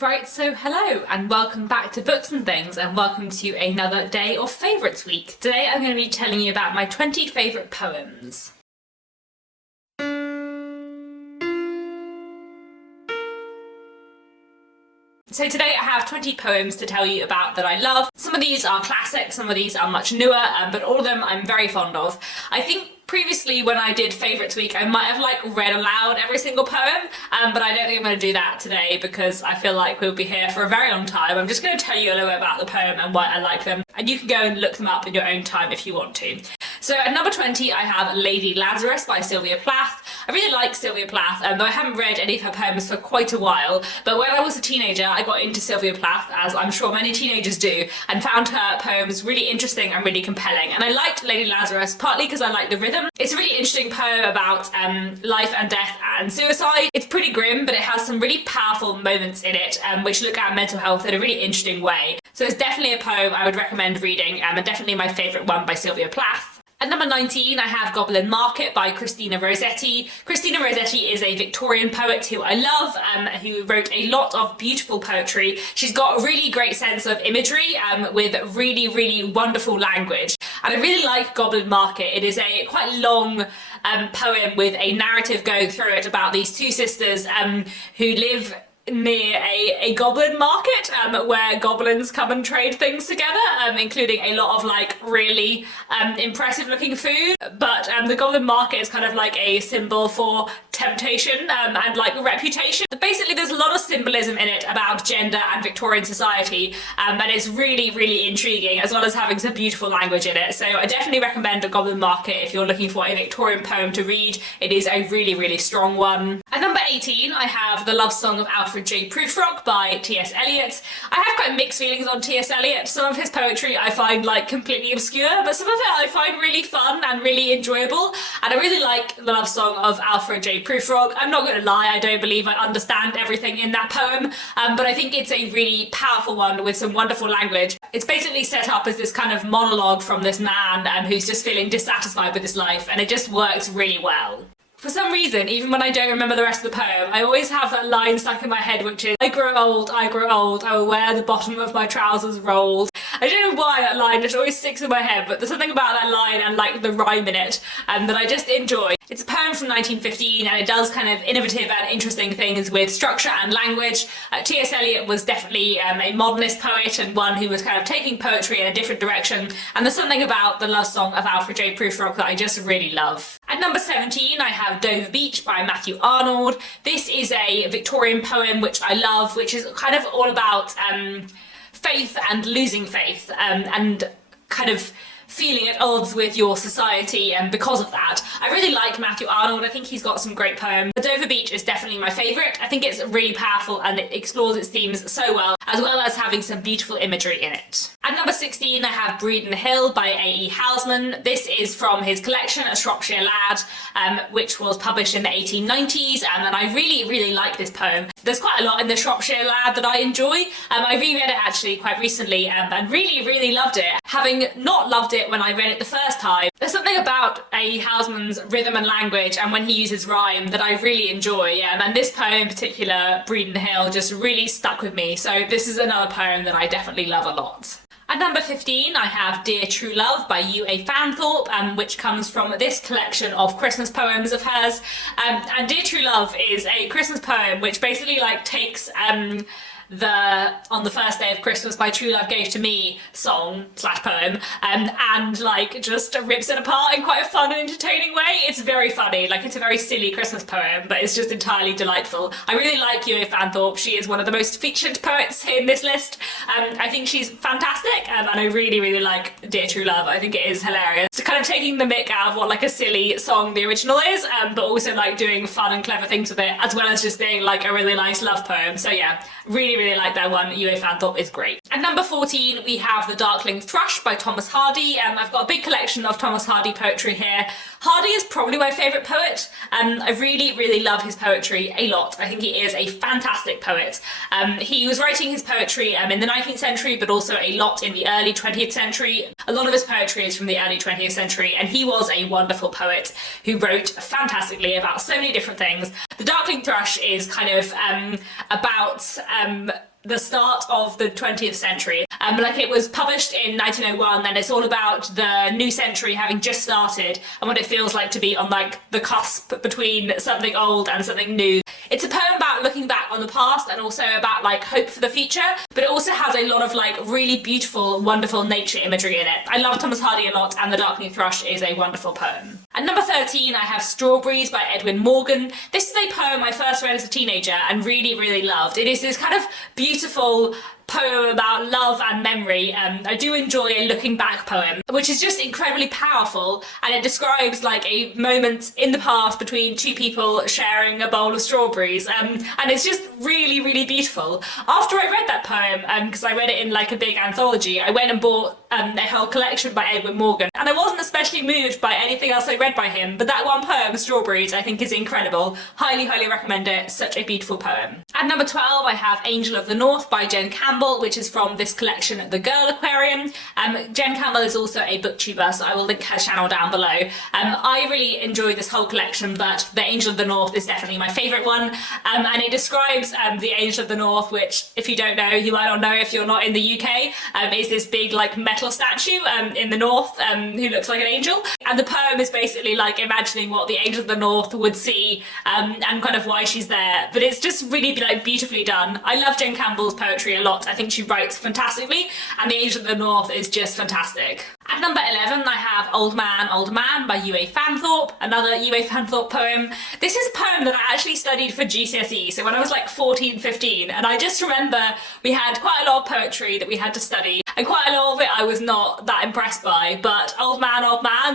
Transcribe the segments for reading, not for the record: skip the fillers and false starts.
Right, so hello and welcome back to Books and Things, and welcome to another day of favourites week. Today I'm going to be telling you about my 20 favourite poems. So today I have 20 poems to tell you about that I love. Some of these are classics, some of these are much newer, but all of them I'm very fond of. I think previously when I did favourites week I might have read aloud every single poem, but I don't think I'm going to do that today because I feel like we'll be here for a very long time. I'm just going to tell you a little bit about the poem and why I like them, and you can go and look them up in your own time if you want to. So at number 20 I have Lady Lazarus by Sylvia Plath. I really like Sylvia Plath, though I haven't read any of her poems for quite a while, but when I was a teenager I got into Sylvia Plath, as I'm sure many teenagers do, and found her poems really interesting and really compelling. And I liked Lady Lazarus partly because I like the rhythm. It's a really interesting poem about life and death and suicide. It's pretty grim, but it has some really powerful moments in it which look at mental health in a really interesting way. So it's definitely a poem I would recommend reading, and definitely my favourite one by Sylvia Plath. At number 19 I have Goblin Market by Christina Rossetti. Christina Rossetti is a Victorian poet who I love, who wrote a lot of beautiful poetry. She's got a really great sense of imagery with really wonderful language. And I really like Goblin Market. It is a quite long poem with a narrative going through it about these two sisters who live near a goblin market where goblins come and trade things together, including a lot of really impressive looking food. But the goblin market is kind of like a symbol for temptation and reputation. Basically there's a lot of symbolism in it about gender and Victorian society, and it's really intriguing, as well as having some beautiful language in it. So I definitely recommend a Goblin Market if you're looking for a Victorian poem to read. It is a really strong one. At number 18 I have The Love Song of Alfred J. Prufrock by T.S. Eliot. I have quite mixed feelings on T.S. Eliot. Some of his poetry I find completely obscure, but some of it I find really fun and really enjoyable, and I really like The Love Song of Alfred J. Prufrock. I'm not going to lie, I don't believe I understand everything in that poem, but I think it's a really powerful one with some wonderful language. It's basically set up as this kind of monologue from this man who's just feeling dissatisfied with his life, and it just works really well. For some reason, even when I don't remember the rest of the poem, I always have that line stuck in my head, which is, I grow old, I will wear the bottom of my trousers rolled. I don't know why that line just always sticks in my head, but there's something about that line and the rhyme in it that I just enjoy. It's a poem from 1915, and it does kind of innovative and interesting things with structure and language. T.S. Eliot was definitely a modernist poet, and one who was kind of taking poetry in a different direction, and there's something about The Love Song of Alfred J. Prufrock that I just really love. At number 17 I have Dover Beach by Matthew Arnold. This is a Victorian poem which I love, which is kind of all about faith and losing faith, and kind of feeling at odds with your society, and because of that I really like Matthew Arnold. I think he's got some great poems. The Dover Beach is definitely my favourite. I think it's really powerful and it explores its themes so well as having some beautiful imagery in it. At number 16 I have Breeden Hill by A.E. Housman. This is from his collection A Shropshire Lad, which was published in the 1890s, and I really like this poem. There's quite a lot in The Shropshire Lad that I enjoy. I reread it actually quite recently and really loved it, having not loved it when I read it the first time. There's something about A.E. Housman's rhythm and language, and when he uses rhyme, that I really enjoy, and this poem in particular, Breeden Hill, just really stuck with me. So this is another poem that I definitely love a lot. At number 15 I have Dear True Love by U.A. Fanthorpe, which comes from this collection of Christmas poems of hers. And Dear True Love is a Christmas poem which basically takes the On the First Day of Christmas My True Love Gave to Me song / poem and just rips it apart in quite a fun and entertaining way. It's very funny, it's a very silly Christmas poem, but it's just entirely delightful. I really like U.A. Fanthorpe. She is one of the most featured poets in this list. I think she's fantastic, and I really like Dear True Love. I think it is hilarious. So kind of taking the mick out of what a silly song the original is, but also doing fun and clever things with it, as well as just being a really nice love poem. So yeah, really like that one. U.A. Fanthorpe is great. At number 14 we have The Darkling Thrush by Thomas Hardy. I've got a big collection of Thomas Hardy poetry here. Hardy is probably my favourite poet. I really love his poetry a lot. I think he is a fantastic poet. He was writing his poetry in the 19th century, but also a lot in the early 20th century. A lot of his poetry is from the early 20th century, and he was a wonderful poet who wrote fantastically about so many different things. The Darkling Thrush is kind of about the start of the 20th century. Like it was published in 1901, and it's all about the new century having just started and what it feels like to be on like the cusp between something old and something new. It's a poem about looking back on the past and also about like hope for the future, but it also has a lot of like really beautiful, wonderful nature imagery in it. I love Thomas Hardy a lot, and The Darkening Thrush is a wonderful poem. At number 13, I have Strawberries by Edwin Morgan. This is a poem I first read as a teenager and really, really loved. It is this kind of beautiful poem about love and memory. I do enjoy a looking back poem, which is just incredibly powerful, and it describes like a moment in the past between two people sharing a bowl of strawberries, and it's just really, really beautiful. After I read that poem, because I read it in like a big anthology, I went and bought a whole collection by Edwin Morgan, and I wasn't especially moved by anything else I read by him, but that one poem, Strawberries, I think is incredible. Highly, highly recommend it. Such a beautiful poem. At number 12, I have Angel of the North by Jen Campbell, which is from this collection, The Girl Aquarium. Jen Campbell is also a booktuber, so I will link her channel down below. I really enjoy this whole collection, but The Angel of the North is definitely my favourite one. And it describes the Angel of the North, which, if you don't know, you might not know if you're not in the UK, is this big like metal statue in the north who looks like an angel. And the poem is basically like imagining what the Angel of the North would see and kind of why she's there. But it's just really like beautifully done. I love Jen Campbell's poetry a lot. I think she writes fantastically, and The Angel of the North is just fantastic. At number 11, I have Old Man by Yue Fanthorpe, another Yue Fanthorpe poem. This is a poem that I actually studied for GCSE, so when I was like 14, 15, and I just remember we had quite a lot of poetry that we had to study, and quite a lot of it I was not that impressed by, but Old Man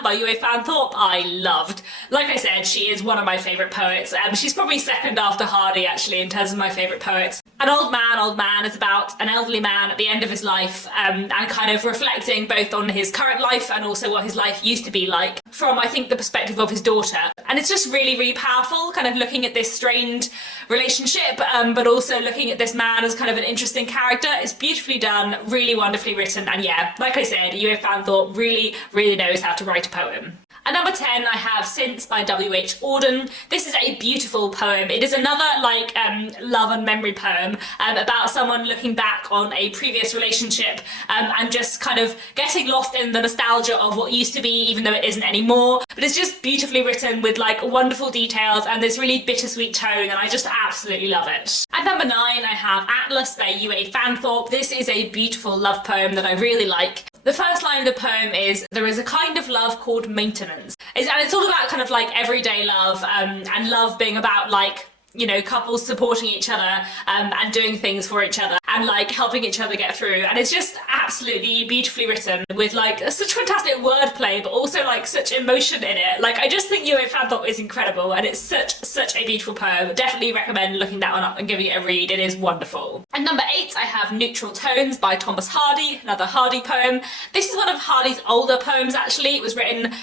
by Yue Fanthorpe I loved. Like I said, she is one of my favourite poets. She's probably second after Hardy actually in terms of my favourite poets. An Old Man is about an elderly man at the end of his life, and kind of reflecting both on his current life and also what his life used to be like from, I think, the perspective of his daughter. And it's just really, really powerful, kind of looking at this strained relationship, but also looking at this man as kind of an interesting character. It's beautifully done, really wonderfully written, and yeah, like I said, Yue Fanthorpe really, really knows how to write a poem. At number 10, I have Since by W.H. Auden. This is a beautiful poem. It is another like love and memory poem about someone looking back on a previous relationship and just kind of getting lost in the nostalgia of what used to be, even though it isn't anymore. But it's just beautifully written with like wonderful details and this really bittersweet tone, and I just absolutely love it. At number 9, I have Atlas by Yue Fanthorpe. This is a beautiful love poem that I really like. The first line of the poem is, "There is a kind of love called maintenance." And it's all about kind of like everyday love, and love being about like, you know, couples supporting each other and doing things for each other and like helping each other get through. And it's just absolutely beautifully written with like such fantastic wordplay, but also like such emotion in it. Like I just think Yue Fanthorpe is incredible, and it's such a beautiful poem. Definitely recommend looking that one up and giving it a read. It is wonderful. At number 8, I have Neutral Tones by Thomas Hardy, another Hardy poem. This is one of Hardy's older poems actually. It was written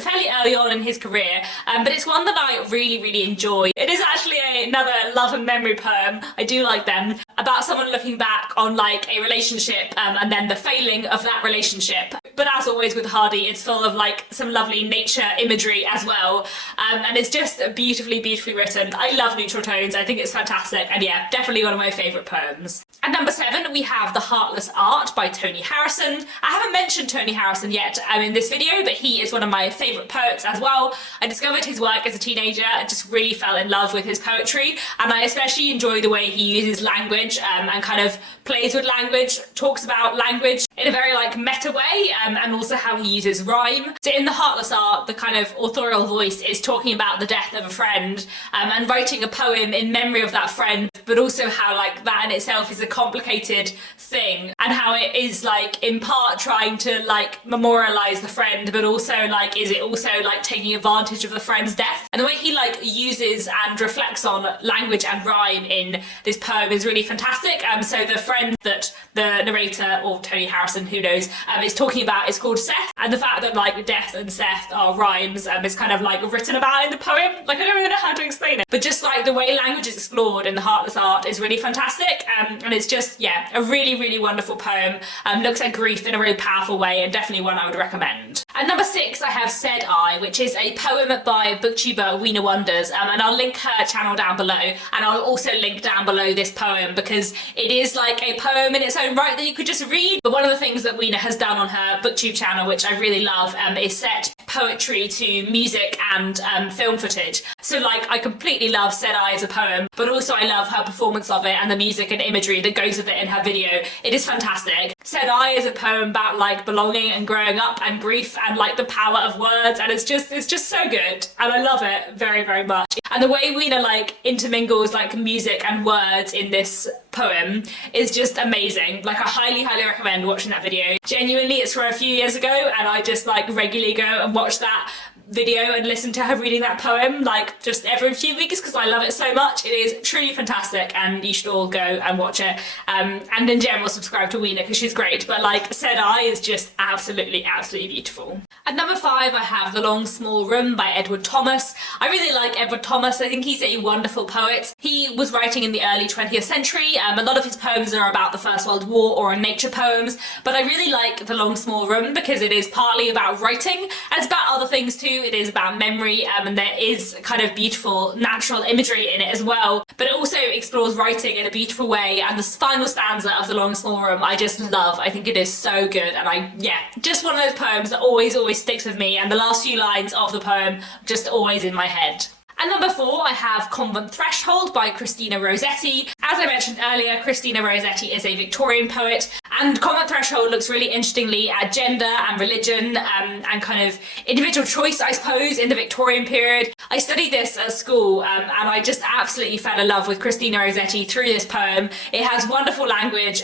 fairly early on in his career, but it's one that I really, really enjoy. It is actually another love and memory poem. I do like them, about someone looking back on like a relationship and then the failing of that relationship. But as always with Hardy, it's full of like some lovely nature imagery as well, and it's just beautifully, beautifully written. I love Neutral Tones. I think it's fantastic, and yeah, definitely one of my favourite poems. At number 7, we have The Heartless Art by Tony Harrison. I haven't mentioned Tony Harrison yet in this video, but he is one of my favourite poets as well. I discovered his work as a teenager and just really fell in love with his poetry, and I especially enjoy the way he uses language and kind of plays with language, talks about language in a very like meta way, and also how he uses rhyme. So in The Heartless Art, the kind of authorial voice is talking about the death of a friend and writing a poem in memory of that friend, but also how like that in itself is a complicated thing, and how it is like in part trying to like memorialize the friend, but also like is it also like taking advantage of the friend's death. And the way he like uses and reflects on language and rhyme in this poem is really fantastic. So the friend that the narrator, or Tony Harrison, who knows, is talking about is called Seth, and the fact that like death and Seth are rhymes is kind of like written about in the poem. Like I don't really know how to explain it, but just like the way language is explored in The Heartless Art is really fantastic, and it's just, yeah, a really, really wonderful poem. Looks at grief in a really powerful way, and definitely one I would recommend. At number 6, I have Said I, which is a poem by booktuber Weena Wonders, and I'll link her channel down below, and I'll also link down below this poem because it is like a poem in its own right that you could just read. But one of the things that Weena has done on her booktube channel, which I really love, is set poetry to music and film footage. So like, I completely love Said I as a poem, but also I love her performance of it and the music and imagery that goes with it in her video. It is fantastic. Said I is a poem about like belonging and growing up and grief and like the power of words, and it's just so good, and I love it very, very much. And the way Weena like intermingles like music and words in this poem is just amazing. Like, I highly recommend watching that video. Genuinely, it's from a few years ago, and I just like regularly go and watch that video and listen to her reading that poem like just every few weeks because I love it so much. It is truly fantastic, and you should all go and watch it, and in general subscribe to Weena because she's great. But like, Said I is just absolutely beautiful. At number 5, I have The Long Small Room by Edward Thomas. I really like Edward Thomas. I think he's a wonderful poet. He was writing in the early 20th century. A lot of his poems are about the First World War or are nature poems, but I really like The Long Small Room because it is partly about writing, and it's about other things too. It is about memory, and there is kind of beautiful natural imagery in it as well, but it also explores writing in a beautiful way. And the final stanza of The Long Small Room I just love. I think it is so good, and just one of those poems that always sticks with me, and the last few lines of the poem just always in my head. At number 4, I have Convent Threshold by Christina Rossetti. As I mentioned earlier, Christina Rossetti is a Victorian poet, and Convent Threshold looks really interestingly at gender and religion, and kind of individual choice, I suppose, in the Victorian period. I studied this at school, and I just absolutely fell in love with Christina Rossetti through this poem. It has wonderful language,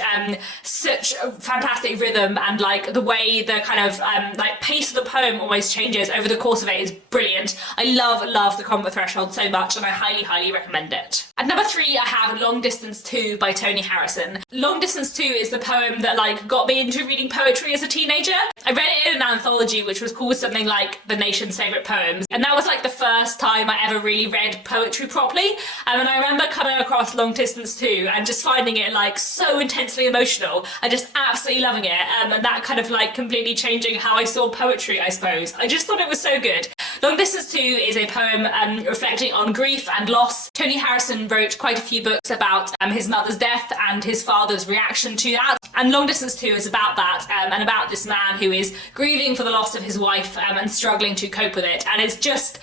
such a fantastic rhythm, and like the way the kind of like pace of the poem almost changes over the course of it is brilliant. I love the Convent Threshold so much, and I highly recommend it. At number 3, I have Long Distance 2 by Toni Harrison. Long Distance 2 is the poem that like got me into reading poetry as a teenager. I read it in an anthology which was called something like The Nation's Favourite Poems, and that was like the first time I ever really read poetry properly. And I remember coming across Long Distance 2 and just finding it like so intensely emotional and just absolutely loving it, and that kind of like completely changing how I saw poetry, I suppose. I just thought it was so good. Long Distance 2 is a poem reflecting on grief and loss. Toni Harrison wrote quite a few books about his mother's death and his father's reaction to that, and Long Distance 2 is about that, and about this man who is grieving for the loss of his wife and struggling to cope with it, and it's just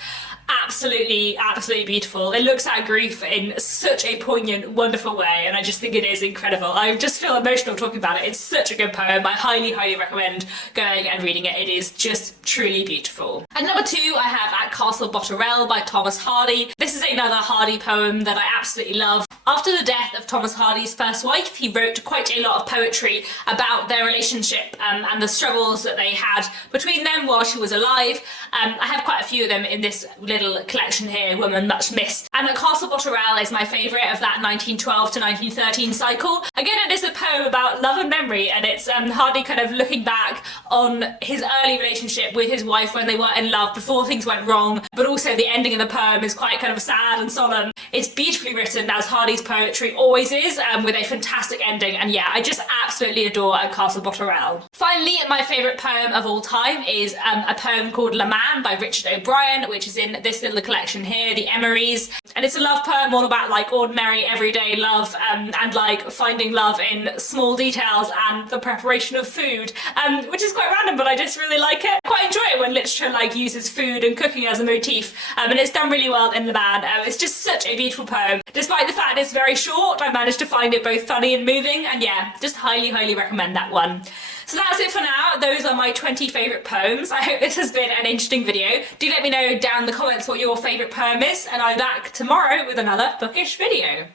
absolutely beautiful. It looks at grief in such a poignant, wonderful way, and I just think it is incredible. I just feel emotional talking about it. It's such a good poem. I highly recommend going and reading it. It is just truly beautiful. At number 2, I have At Castle Botterell by Thomas Hardy. This is another Hardy poem that I absolutely love. After the death of Thomas Hardy's first wife, he wrote quite a lot of poetry about their relationship, and the struggles that they had between them while she was alive. I have quite a few of them in this little collection here, Woman Much Missed. And At Castle Botterell is my favourite of that 1912 to 1913 cycle. Again, it is a poem about love and memory, and it's Hardy kind of looking back on his early relationship with his wife when they were in love before things went wrong, but also the ending of the poem is quite kind of sad and solemn. It's beautifully written, as Hardy's poetry always is, with a fantastic ending, and yeah, I just absolutely adore At Castle Botterell. Finally, my favourite poem of all time is a poem called La Man by Richard O'Brien, which is in this little collection here, The Emeries, and it's a love poem all about like ordinary everyday love, and like finding love in small details and the preparation of food, which is quite random, but I just really like it. I quite enjoy it when literature like uses food and cooking as a motif, and it's done really well in La Man. It's just such a beautiful poem. Despite the fact it's very short, I managed to find it both funny and moving, and yeah, just highly recommend that one. So that's it for now. Those are my 20 favourite poems. I hope this has been an interesting video. Do let me know down in the comments what your favourite poem is, and I'm back tomorrow with another bookish video.